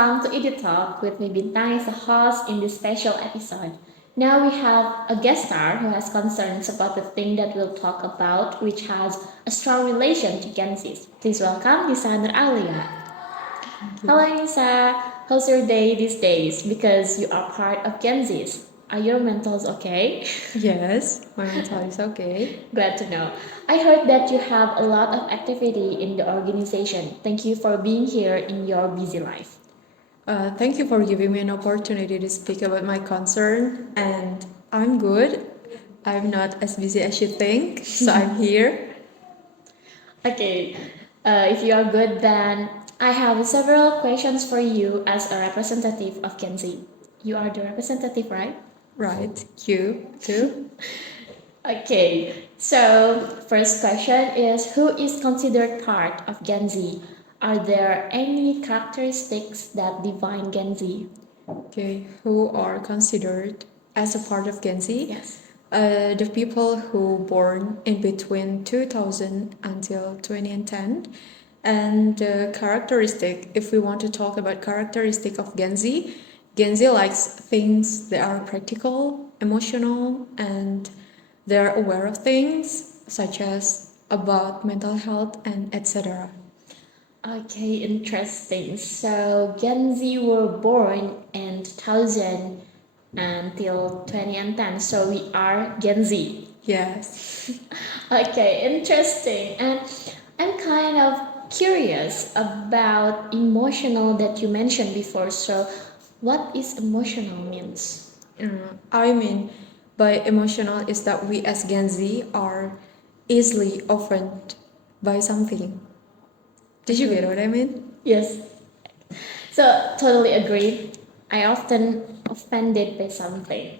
welcome to Edit Talk with me Bintang as a host in this special episode. Now we have a guest star who has concerns about the thing that we'll talk about, which has a strong relation to Gen Z. Please welcome Nisa Nuraulia. Hello Nisa, how's your day these days? Because you are part of Gen Z. Are your mentals okay? Yes, my mental is okay. Glad to know. I heard that you have a lot of activity in the organization. Thank you for being here in your busy life. Thank you for giving me an opportunity to speak about my concern, and I'm good. I'm not as busy as you think, so I'm here. Okay, if you are good, then I have several questions for you as a representative of Gen Z. You are the representative, right? Right, you too? Okay, so first question is who is considered part of Gen Z? Are there any characteristics that define Gen Z? Okay, who are considered as a part of Gen Z? Yes. The people who born in between 2000 until 2010. And the characteristic, if we want to talk about characteristic of Gen Z likes things that are practical, emotional, and they're aware of things such as about mental health and etc. Okay, interesting. So Gen Z were born in 2000 until 2010. So we are Gen Z. Yes. Okay, interesting. And I'm kind of curious about emotional that you mentioned before. So what is emotional means? I mean by emotional is that we as Gen Z are easily offended by something. Did you get what I mean? Yes. So totally agree. I often offended by something.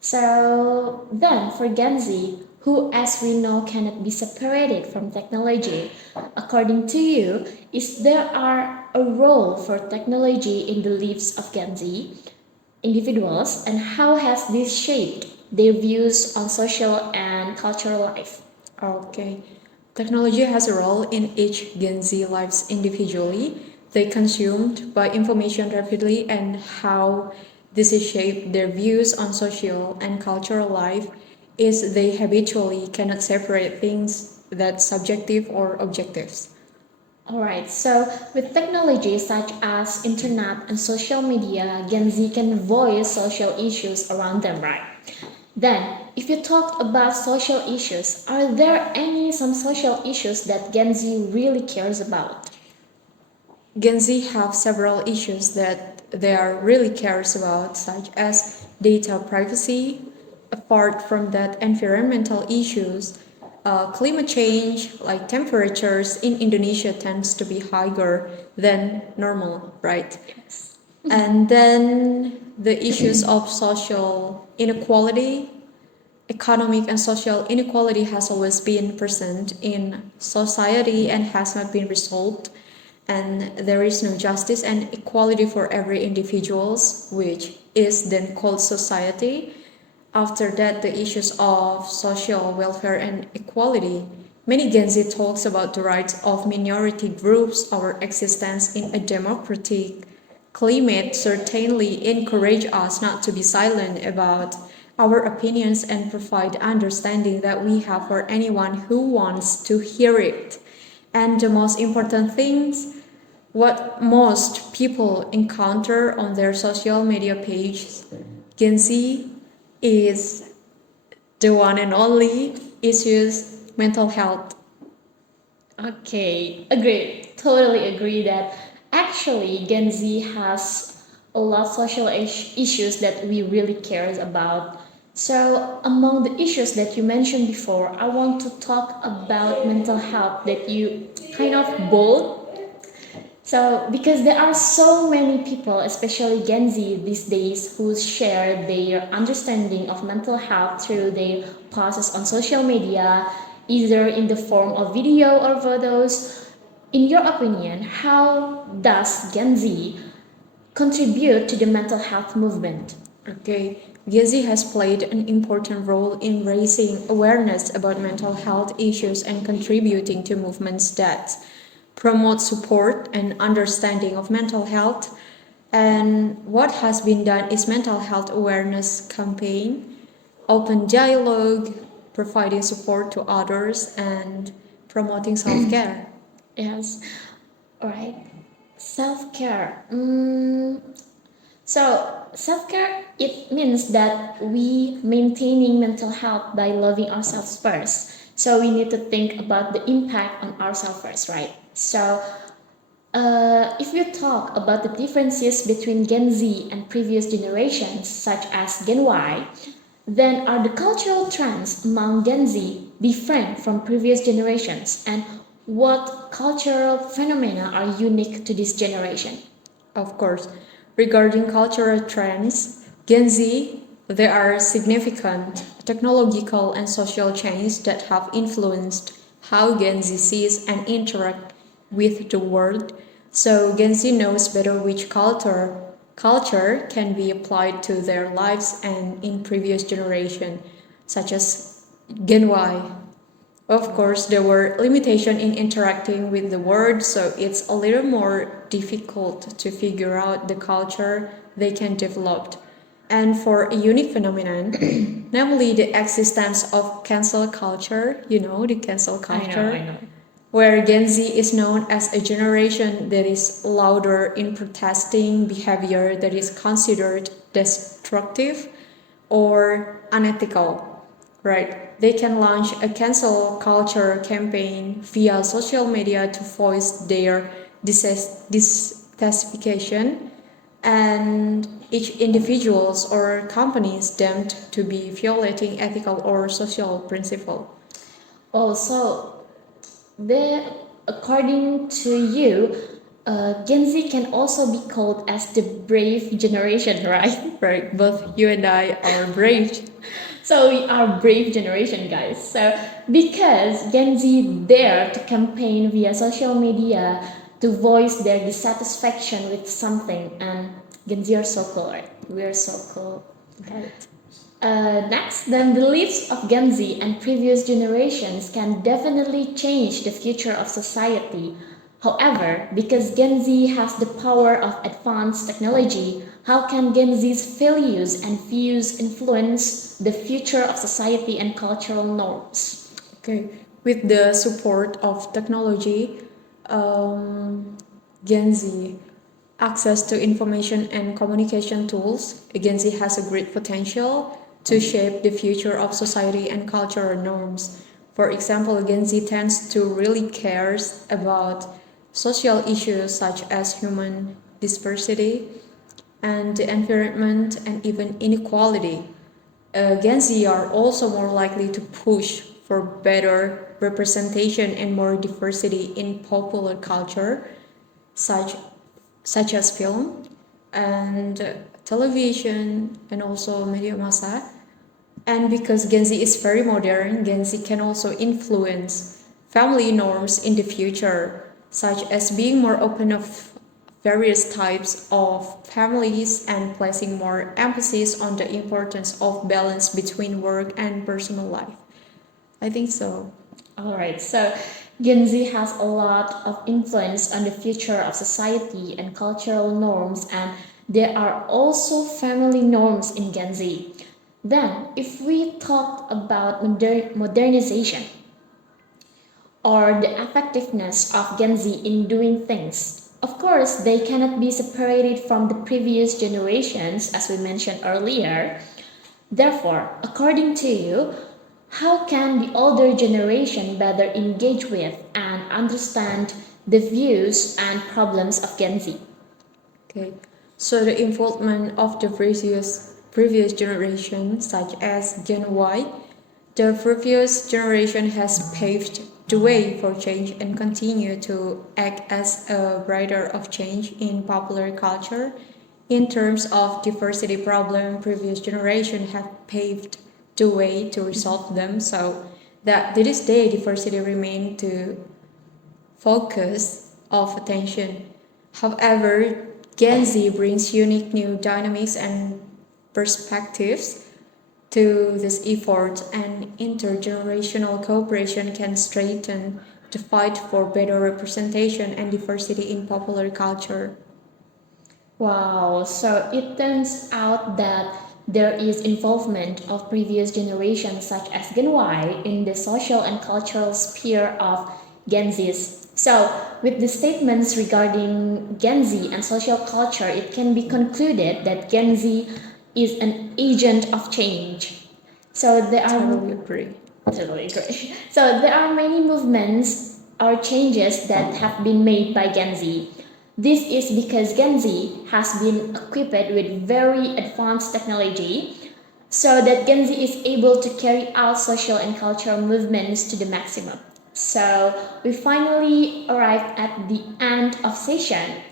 So then for Gen Z, who as we know cannot be separated from technology, according to you, is there are a role for technology in the lives of Gen Z individuals and how has this shaped their views on social and cultural life? Okay. Technology has a role in each Gen Z lives individually. They consumed by information rapidly and how this is shaped their views on social and cultural life is they habitually cannot separate things that subjective or objectives. Alright, so with technology such as internet and social media, Gen Z can voice social issues around them, right? Then, if you talked about social issues, are there some social issues that Gen Z really cares about? Gen Z have several issues that they are really cares about, such as data privacy. Apart from that, environmental issues, climate change, like temperatures in Indonesia tends to be higher than normal, right? Yes. And then the issues of social inequality, economic and social inequality has always been present in society and has not been resolved. And there is no justice and equality for every individuals, which is then called society. After that, the issues of social welfare and equality. Many Gen Z talks about the rights of minority groups, our existence in a democratic climate certainly encourage us not to be silent about our opinions and provide understanding that we have for anyone who wants to hear it. And the most important things, what most people encounter on their social media pages, Gen Z is the one and only issues mental health. Okay, agree. Totally agree that actually Gen Z has a lot of social issues that we really cares about. So among the issues that you mentioned before, I want to talk about mental health that you kind of bold. So because there are so many people, especially Gen Z these days, who share their understanding of mental health through their posts on social media, either in the form of video or photos. In your opinion, how does Gen Z contribute to the mental health movement? Okay, Gen Z has played an important role in raising awareness about mental health issues and contributing to movements that promote support and understanding of mental health. And what has been done is mental health awareness campaign, open dialogue, providing support to others, and promoting self-care. Yes. All right. Self care. So self care it means that we maintaining mental health by loving ourselves first. So we need to think about the impact on ourselves first, right? So if you talk about the differences between Gen Z and previous generations, such as Gen Y, then are the cultural trends among Gen Z different from previous generations? And what cultural phenomena are unique to this generation? Of course, regarding cultural trends, Gen Z, there are significant technological and social changes that have influenced how Gen Z sees and interact with the world. So Gen Z knows better which culture can be applied to their lives and in previous generation, such as Gen Y. Of course, there were limitations in interacting with the world, so it's a little more difficult to figure out the culture they can develop. And for a unique phenomenon, namely the existence of cancel culture, the cancel culture, I know. where Gen Z is known as a generation that is louder in protesting behavior that is considered destructive or unethical, right? They can launch a cancel culture campaign via social media to voice their dissatisfaction, and each individuals or companies deemed to be violating ethical or social principle. Also, according to you, Gen Z can also be called as the brave generation, right? Right, both you and I are brave. So we are brave generation, guys. So because Gen Z dare to campaign via social media to voice their dissatisfaction with something, and Gen Z are so cool, right? We are so cool. Right. Next, the beliefs of Gen Z and previous generations can definitely change the future of society. However, because Gen Z has the power of advanced technology, how can Gen Z's values and views influence the future of society and cultural norms? Okay, with the support of technology, Gen Z access to information and communication tools, Gen Z has a great potential to shape the future of society and cultural norms. For example, Gen Z tends to really cares about social issues such as human diversity and the environment and even inequality. Gen Z are also more likely to push for better representation and more diversity in popular culture, such such as film and television and also media massa. And because Gen Z is very modern, Gen Z can also influence family norms in the future, such as being more open of various types of families and placing more emphasis on the importance of balance between work and personal life. I think so. All right, so Gen Z has a lot of influence on the future of society and cultural norms, and there are also family norms in Gen Z. Then, if we talk about modernization or the effectiveness of Gen Z in doing things, of course, they cannot be separated from the previous generations, as we mentioned earlier. Therefore, according to you, how can the older generation better engage with and understand the views and problems of Gen Z? Okay, so the involvement of the previous generation, such as Gen Y, the previous generation has paved the way for change and continue to act as a writer of change in popular culture. In terms of diversity problem, previous generation have paved the way to resolve them. So that to this day, diversity remain to focus of attention. However, Gen Z brings unique new dynamics and perspectives to this effort, and intergenerational cooperation can strengthen the fight for better representation and diversity in popular culture. Wow, so it turns out that there is involvement of previous generations such as Gen Y in the social and cultural sphere of Gen Zs. So, with the statements regarding Gen Z and social culture, it can be concluded that Gen Z is an agent of change. So there are Totally agree. Totally agree. So there are many movements or changes that have been made by Gen Z. This is because Gen Z has been equipped with very advanced technology so that Gen Z is able to carry out social and cultural movements to the maximum. So we finally arrived at the end of session.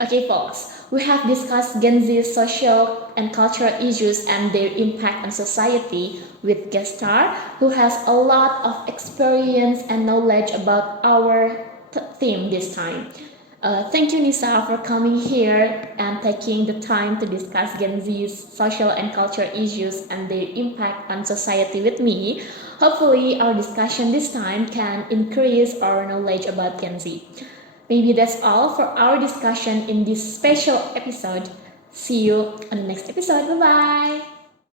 Okay, folks, we have discussed Gen Z's social and cultural issues and their impact on society with guest star who has a lot of experience and knowledge about our theme this time. Thank you, Nisa, for coming here and taking the time to discuss Gen Z's social and cultural issues and their impact on society with me. Hopefully, our discussion this time can increase our knowledge about Gen Z. Maybe that's all for our discussion in this special episode. See you on the next episode. Bye bye.